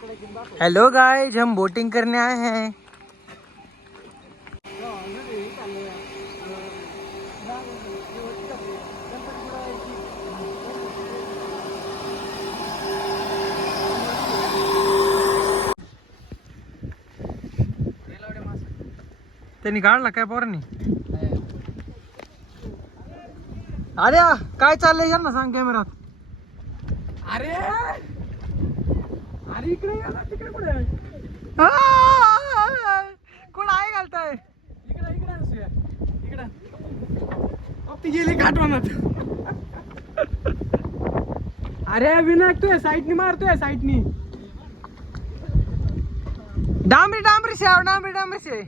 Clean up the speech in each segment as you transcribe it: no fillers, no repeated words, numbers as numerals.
Hello guys, हम boating करने आए हैं। त्यांनी काढला काय पोरांनी? अरे काय चाललंय यांना सांग कॅमेरात. अरे अरे इकडे या ना, तिकडे कुठे कोण आहे घालताय? इकडे इकडे इकडे ती गेली काठवणात. अरे विनायक तू साईडनी मारतोय साईडनी. डांबरी डांबरी शेव, डांबरी डांबरी शे.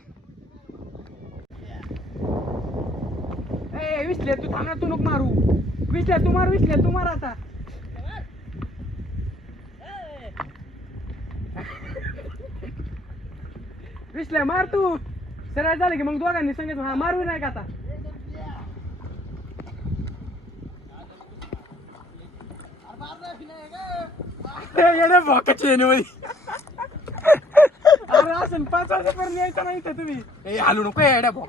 ए विसले तू थांब ना, तू नको मारू. विसले तू मार, विसले तू मार आता. विसले मार तू. सरळ झालं की मग दोघांनी सांगत हा मार विनायक आता. येडे भोकाचे अरे असं 5 वाजेपर्यंत यायचं नाही तर तुम्ही. ए हालू नको येड्या भोक.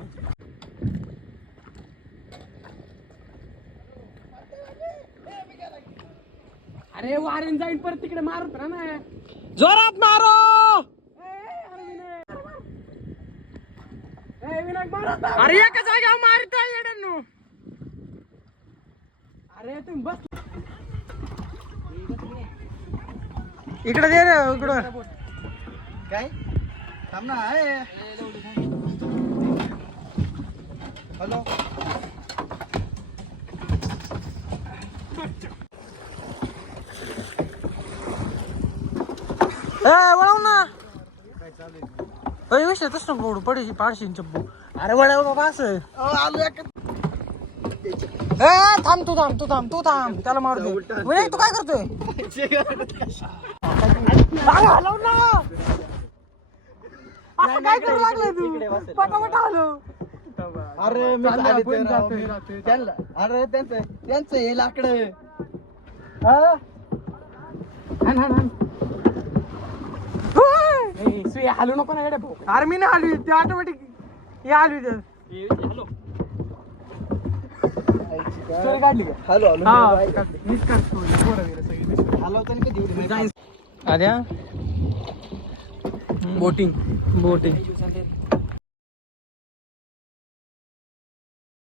अरे वारेन जाईन परत तिकडे मारत राहा ना. जोरात मारो. विनायक मारत. अरे एका जागेवर मारताय येड्यांनो. अरे तुम्ही बस. इकडे दे रे, इकडं. काय थांब ना. हॅलो वळव ना. विषय तसं पडू पडशी पाडशी चप्पू. अरे वळव बाबा असं. थांब तू थांब तू थांब तू थांब. त्याला मारू दे. विनायक तू काय करतोय? हलव ना. असं काय करू लागलाय तू? पटापट हलव. अरे मी त्यांना. अरे त्यांचं हे लाकडं. हलू नको ना. अरे मी नाही हलवी, ते ऑटोमॅटिक हे हलवी ते. काढली का? हॅलो आद्या बोटिंग बोटिंग